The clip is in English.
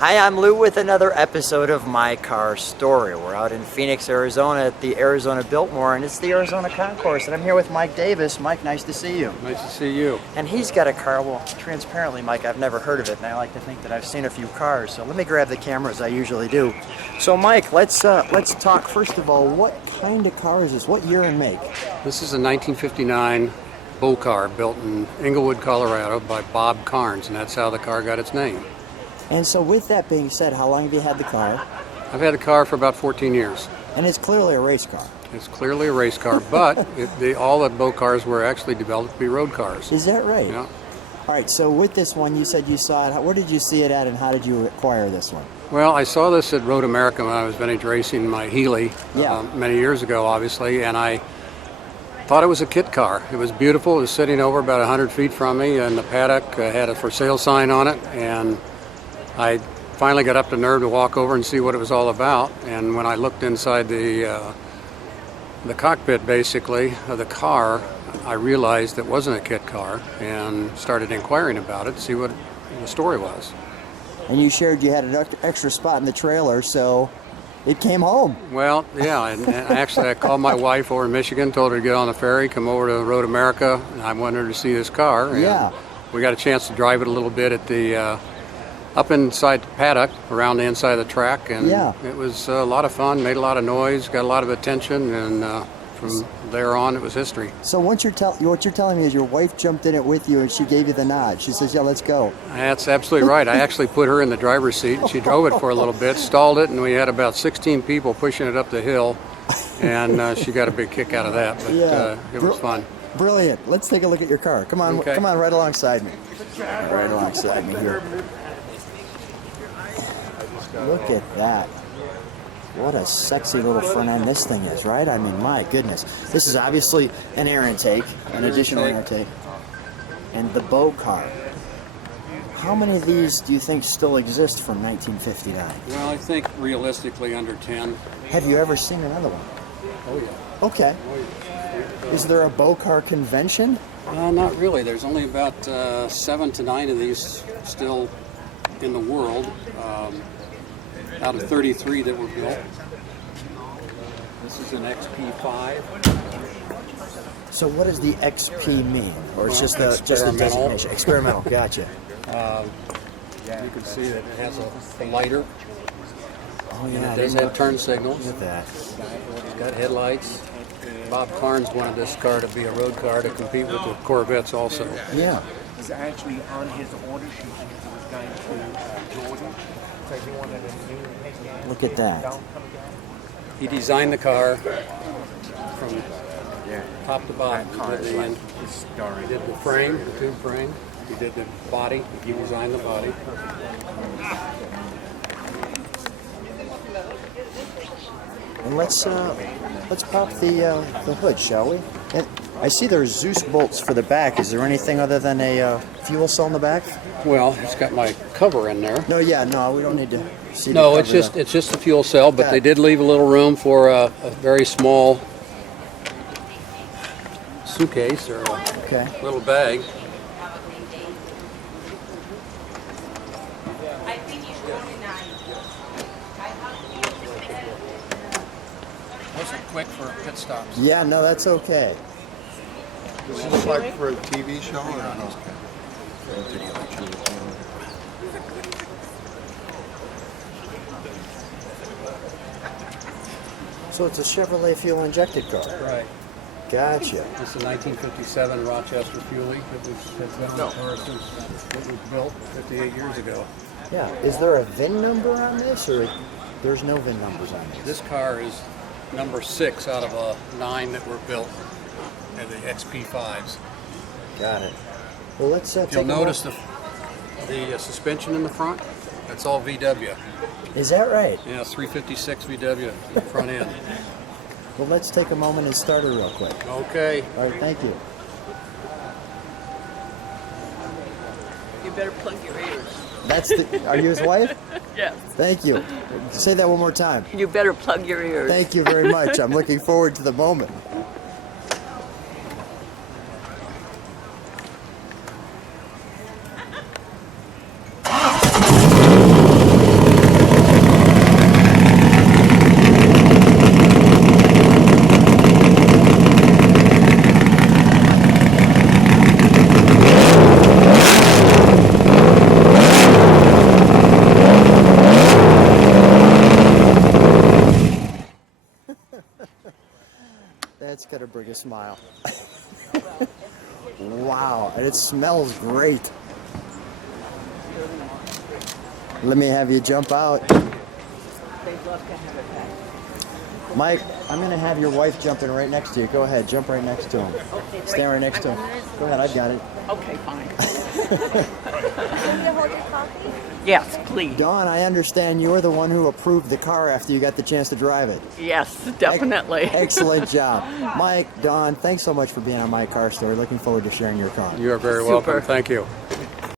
Hi, I'm Lou with another episode of My Car Story. We're out in Phoenix, Arizona at the Arizona Biltmore, and it's the Arizona Concours, and I'm here with Mike Davis. Mike, nice to see you. Nice to see you. And he's got a car, well, transparently, Mike, I've never heard of it, and I like to think that I've seen a few cars, so let me grab the camera as I usually do. So, Mike, let's talk, first of all, what kind of car is this? What year and make? This is a 1959 Bocar built in Englewood, Colorado by Bob Carnes, and that's how the car got its name. And so with that being said, how long have you had the car? I've had the car for about 14 years. And it's clearly a race car. It's clearly a race car, but all the Bocars were actually developed to be road cars. Is that right? Yeah. All right, so with this one, you said you saw it. Where did you see it at, and how did you acquire this one? Well, I saw this at Road America when I was vintage racing my Healy many years ago, obviously, and I thought it was a kit car. It was beautiful. It was sitting over about 100 feet from me, and the paddock had a for sale sign on it, and I finally got up the nerve to walk over and see what it was all about. And when I looked inside the cockpit, basically, of the car, I realized it wasn't a kit car and started inquiring about it to see what the story was. And you shared you had an extra spot in the trailer, so it came home. Well, yeah, and actually I called my wife over in Michigan, told her to get on the ferry, come over to Road America, and I wanted her to see this car. And yeah. We got a chance to drive it a little bit at the up inside the paddock, around the inside of the track, and it was a lot of fun, made a lot of noise, got a lot of attention, and from there on it was history. So what you're telling me is your wife jumped in it with you and she gave you the nod. She says, yeah, let's go. That's absolutely right. I actually put her in the driver's seat, and she drove it for a little bit, stalled it, and we had about 16 people pushing it up the hill, and she got a big kick out of that, but it was fun. Brilliant. Let's take a look at your car. Come on, okay. Come on right alongside me. Right alongside me here. Look at that. What a sexy little front end this thing is, right? I mean, my goodness. This is obviously an air intake, an additional air intake. And the Bocar. How many of these do you think still exist from 1959? Well, I think realistically under 10. Have you ever seen another one? Oh, yeah. Okay. Oh, yeah. Is there a Bocar convention? Not really. There's only about 7 to 9 of these still in the world. Out of 33 that were built. This is an XP-5. So what does the XP mean? Or it's just the designation? Experimental, gotcha. You can see that it has a lighter. Oh yeah, and it does have turn signals. Look at that. It's got headlights. Bob Carnes wanted this car to be a road car to compete with the Corvettes also. Yeah. He's actually on his order sheet. He was going to Jordan. So he wanted a new headgear. Look at that. He designed the car from top to bottom. He did the frame, the tube frame. He did the body. He designed the body. And let's pop the hood, shall we? And I see there's Zeus bolts for the back. Is there anything other than a fuel cell in the back? Well, it's got my cover in there. No, we don't need to see. No, it's just the fuel cell, but they did leave a little room for a very small suitcase or a little bag. Wasn't quick for pit stops. Yeah, no, that's okay. Is this like for a TV show or no? So it's a Chevrolet fuel injected car. Right. Gotcha. This is a 1957 Rochester Fuelie. It's been on the car since it was built 58 years ago. Yeah. Is there a VIN number on this, or there's no VIN numbers on this? This car is number 6 out of 9 that were built in the XP-5s. Got it. Well, let's take You'll notice the suspension in the front. That's all VW. Is that right? Yeah, 356 VW in the front end. Well, let's take a moment and start her real quick. Okay. All right, thank you. You better plug your ears. Are you his wife? Yes. Thank you. Say that one more time. You better plug your ears. Thank you very much. I'm looking forward to the moment. gotta bring a smile. Wow, and it smells great. Let me have you jump out. Mike, I'm going to have your wife jumping right next to you. Go ahead, jump right next to him. Stand right next to him. Go ahead, I've got it. Okay, fine. Can you hold your coffee? Yes, please. Dawn, I understand you're the one who approved the car after you got the chance to drive it. Yes, definitely. Excellent job. Mike, Dawn, thanks so much for being on My Car Story. Looking forward to sharing your car. You are very Super. welcome. Thank you.